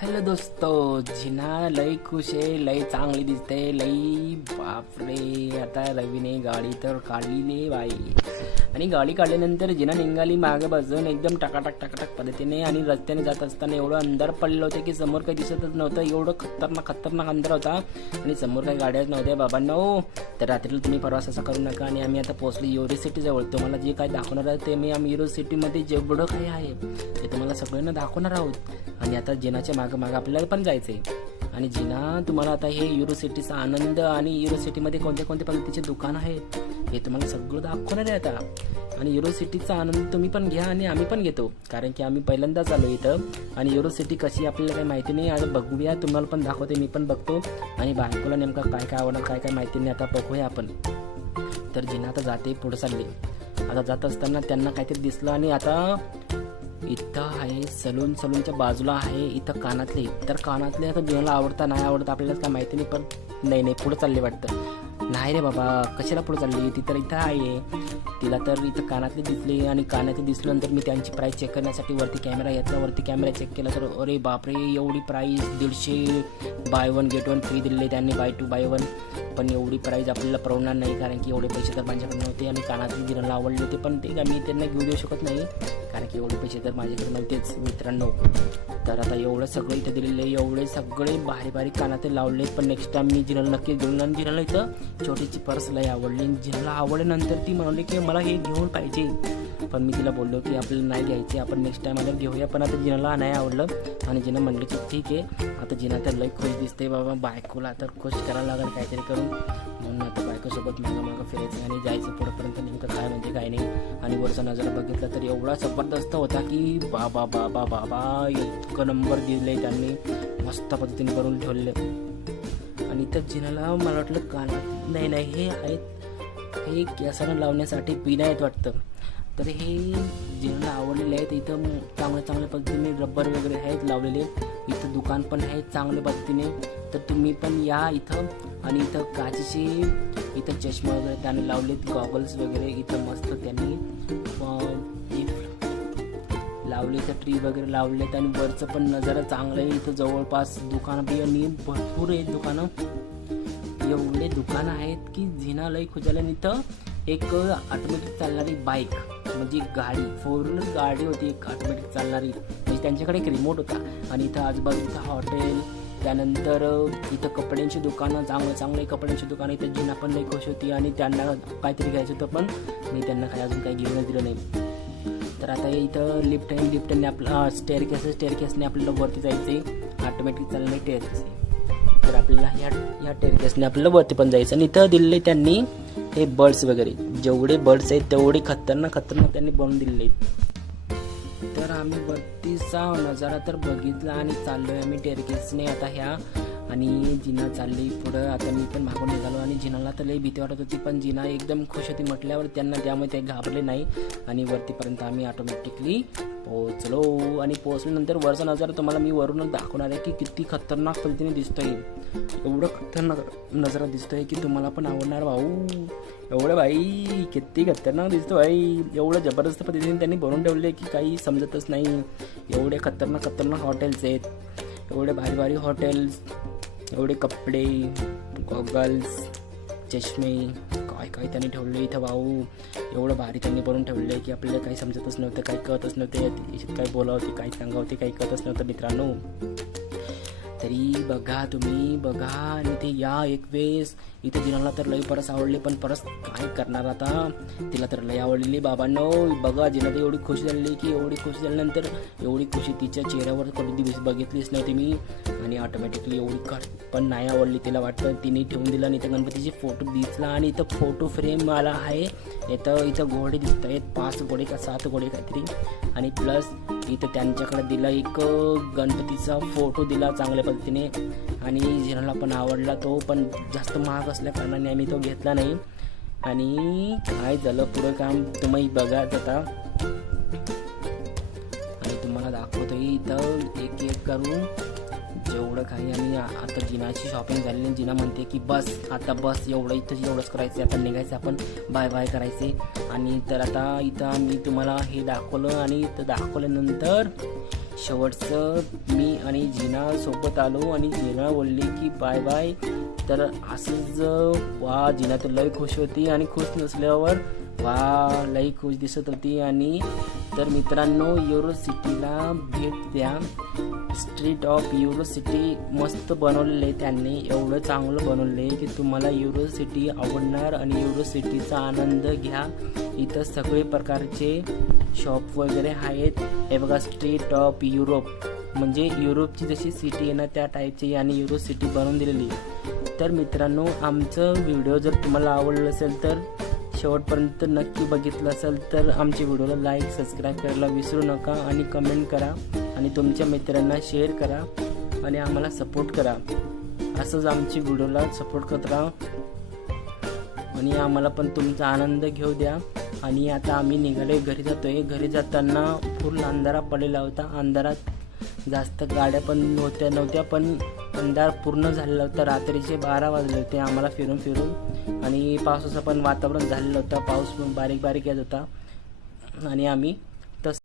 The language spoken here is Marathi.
हॅलो दोस्तो झिना लई खुश आहे लई चांगली दिसते लई बापरे आता रवीने गाडी तर काढली बाई. आणि गाडी काढल्यानंतर जिना निघाली मागे बाजून एकदम टकाटक टकाटक पद्धतीने आणि रस्त्याने जात असताना एवढं अंधार पडलं होतं की समोर काही दिसतच नव्हतं. एवढं खतरनाक खतरनाक अंधार होता. आणि समोर काही गाड्याच नव्हत्या. बाबांनो तर रात्रीला तुम्ही प्रवास असा करू नका आणि आम्ही आता पोहोचलो युरो सिटी जवळ तुम्हाला जे काय दाखवणार आहे ते मी आम्ही युरो सिटीमध्ये जेवढं काही आहे ते तुम्हाला सगळ्यांना दाखवणार आहोत. आणि आता जिनाच्या मागं मागं आपल्याला पण जायचं आहे आणि जिना तुम्हाला आता हे युरोसिटीचा आनंद आणि युरोसिटीमध्ये कोणत्या कोणत्या पद्धतीचे दुकान आहेत हे तुम्हाला सगळं दाखवणार आहे आता. आणि युरोसिटीचा आनंद तुम्ही पण घ्या आणि आम्ही पण घेतो कारण की आम्ही पहिल्यांदाच आलो इथं. आणि युरो सिटी कशी आपल्याला काही माहिती नाही. आता बघूया तुम्हाला पण दाखवते मी पण बघतो. आणि बायकोला नेमकं काय काय आवडणार काय काय माहिती नाही आता बघूया आपण. तर जिना आता जाते पुढे चालले. आता जात असताना त्यांना काहीतरी दिसलं आणि आता इथं आहे सलून सलूनच्या बाजूला आहे इथं कानातले. तर कानातले आता जिनाला आवडता नाही आवडतं आपल्याला काय माहिती नाही पण नाही नाही पुढं चालले वाटतं. नाही रे बाबा कशाला पुढे चालली? ती तर इथं आहे. तिला तर इथं कानातले दिसले आणि कानातले दिसल्यानंतर मी त्यांची प्राईस चेक करण्यासाठी वरती कॅमेरा घेतला. वरती कॅमेरा चेक केला तर अरे बापरे एवढी प्राईस दीडशे buy one get one free दिले त्यांनी बाय टू बाय वन पण एवढी प्राईज आपल्याला परवडणार नाही कारण की एवढे पैसे तर माझ्याकडे नव्हते आणि कानातले जिराला आवडले होते. पण ते काय मी त्यांना घेऊ देऊ शकत नाही. कारण की एवढे पैसे तर माझ्याकडे नव्हतेच मित्रांनो. तर आता एवढं सगळं इथं दिलेलं आहे एवढे सगळे बारीक बारीक कानात लावले पण नेक्स्ट टाइम मी जिनाला नक्की घेऊन आणि जिनाला इथं छोटीची पर्स लई आवडली. आणि जिराला आवडल्यानंतर ती म्हणाली की मला हे घेऊन पाहिजे. पण मी तिला बोललो की आपल्याला नाही घ्यायचे आपण नेक्स्ट टाइम आल्यावर घेऊया. पण आता जिनाला नाही आवडलं. आणि जिना म्हणलं की ठीक आहे आता जिना तर लई खुश दिसते बाबा बायकोला तर खुश करायला लागेल काहीतरी करून. म्हणून आता बायकोसोबत मागं मागं फिरायचं आणि जायचं पुढपर्यंत नेमकं काय म्हणजे काय नाही. आणि वरचा नजर बघितला तर एवढा जबरदस्त होता की बाबा बाबा बाबा इतकं नंबर दिले त्यांनी. मस्त पद्धतीने करून ठेवले. आणि इथं जिनाला मला वाटलं कानात नाही नाही हे आहेत. हे केसानं लावण्यासाठी पिना आहेत वाटतं. तर हे जिनाला आवडलेले आहेत. इथं चांगल्या चांगल्या पद्धतीने रबर वगैरे आहेत लावलेले. इथं दुकान पण आहे चांगल्या पद्धतीने. तर तुम्ही पण या इथं. आणि इथं काचेचे इथं चष्मा वगैरे त्याने लावलेत गॉगल्स वगैरे इथं मस्त त्यांनी लावले तर ट्री वगैरे लावलेत आणि वरचं पण नजारा चांगलं आहे. इथं जवळपास दुकानं बी आणि भरपूर आहेत दुकानं. एवढे दुकानं आहेत की झिना लई खुजाला आणि इथं एक ऑटोमॅटिक चालणारी बाईक म्हणजे गाडी फोर व्हीलर गाडी होती एक ऑटोमॅटिक चालणारी. म्हणजे त्यांच्याकडे एक रिमोट होता. आणि इथं आजूबाजूचं हॉटेल त्यानंतर इथं कपड्यांची दुकानं चांगले चांगले कपड्यांची दुकानं इथं जिना पण लई खुश होती आणि त्यांना काहीतरी घ्यायचं होतं पण मी त्यांना काही अजून काही घेऊनच दिलं नाही. तर आता इथं लिफ्ट आहे लिफ्टने आपला स्टेअर केस स्टेअर केसने आपल्याला वरती जायचं आहे ऑटोमॅटिक चालणारी टेअर केस तर आपल्याला ह्या ह्या टेअर आपल्याला वरती पण जायचं. आणि इथं दिलेले त्यांनी हे बर्ड्स वगैरे. जेवढे बर्ड्स आहेत तेवढे खतरनाक खतरनाक त्यांनी बनवून दिलेले आहेत. तर आम्ही वरतीचा नजारा तर बघितला आणि चाललोय आम्ही टेरकेसने. आता ह्या आणि जिना चालली पुढं. आता मी पण मागून निघालो आणि जिनाला तर लई भीती वाटत होती पण जिना एकदम खुश होती म्हटल्यावर त्यांना त्यामुळे ते घाबरले नाही. आणि वरतीपर्यंत आम्ही ऑटोमॅटिकली पोहोचलो. आणि पोहोचल्यानंतर वरचा नजारा तुम्हाला मी वरूनच दाखवणार आहे की किती खतरनाक पद्धतीने दिसतोय. एवढं खतरनाक नजारा दिसतोय की तुम्हाला पण आवडणार भाऊ. एवढं भाई किती खतरनाक दिसतो भाई एवढं जबरदस्त पद्धतीने त्यांनी भरून ठेवले की काही समजतच नाही. एवढे खतरनाक खतरनाक हॉटेल्स आहेत. एवढे भारी भारी हॉटेल्स एवढे कपडे गॉगल्स चष्मे काय काय त्यांनी ठेवले इथं भाऊ. एवढं भारी त्यांनी बनवून ठेवले की आपल्याला काही समजतच नव्हतं काही कळतच नव्हते. याच्यात काय बोलावते काही सांगावते काही कळतच नव्हतं मित्रांनो. तरी बघा तुम्ही बघा. आणि ते या एक वेळेस. इथे जिनाला तर लई परस आवडली पण परस काय करणार आता? तिला तर लई आवडलेली बाबांनो. बघा जिना तर एवढी खुशी झालेली की एवढी खुशी झाल्यानंतर एवढी खुशी तिच्या चेहऱ्यावर कधी दिवस बघितलीच नव्हती मी. आणि ऑटोमॅटिकली एवढी कर पण नाही आवडली तिला वाटतं. तिने ठेवून दिलं आणि इथं गणपतीचे फोटो दिसला आणि इथं फोटो फ्रेम मला आहे. इथं इथं घोडे दिसत आहेत पाच घोडे का सात घोडे काहीतरी. आणि प्लस इथं त्यांच्याकडे दिला एक गणपतीचा फोटो दिला चांगल्या पद्धतीने. आणि जिनाला पण आवडला तो पण जास्त महाग असल्या कारणाने आम्ही तो घेतला नाही. आणि काय झालं पुढं काम तुम्ही बघा आता. आणि तुम्हाला दाखवतो इथं एक एक करून जेवढं काही आम्ही आता जिनाची शॉपिंग झालेली आणि जिना म्हणते की बस आता बस एवढं इथं एवढंच करायचं आता निघायचं आपण बाय बाय करायचे. आणि तर आता इथं आम्ही तुम्हाला हे दाखवलं आणि इथं दाखवल्यानंतर शेवटचं मी आणि जिना सोबत आलो आणि जिना बोलली की बाय बाय तर असंच वा जिना तर लय खुश होती आणि खुश नसल्यावर वा लई खुश दिसत होती. आणि तर मित्रांनो युरो सिटीला भेट द्या. स्ट्रीट ऑफ युरो सिटी मस्त बनवलेले आहे त्यांनी. एवढं चांगलं बनवलं आहे की तुम्हाला युरो सिटी आवडणार आणि युरो सिटीचा आनंद घ्या. इथं सगळे प्रकारचे शॉप वगैरे आहेत. हे बघा स्ट्रीट ऑफ युरोप म्हणजे युरोपची जशी सिटी आहे ना त्या टाईपची आणि युरो सिटी बनवून दिलेली. तर मित्रांनो आमचं व्हिडिओ जर तुम्हाला आवडलं असेल तर शेवटपर्यंत नक्की बघितलं असेल तर आमच्या व्हिडिओला लाईक सबस्क्राईब करायला विसरू नका आणि कमेंट करा आणि तुमच्या मित्रांना शेअर करा आणि आम्हाला सपोर्ट करा. असंच आमची व्हिडिओला सपोर्ट करत राहा. आणि आम्हाला पण तुमचा आनंद घेऊ द्या. आणि आता आम्ही निघाले घरी जातोय. घरी जाताना फुल अंधारा पडलेला होता. अंधारात जास्त गाड्या पण होत्या नव्हत्या पण अंधार पूर्ण झालेला होता. रात्रीचे बारा वाजले होते आम्हाला फिरून फिरून. आणि पावसाचं पण वातावरण झालेलं होतं. पाऊस पण बारीक बारीक येत होता. आणि आम्ही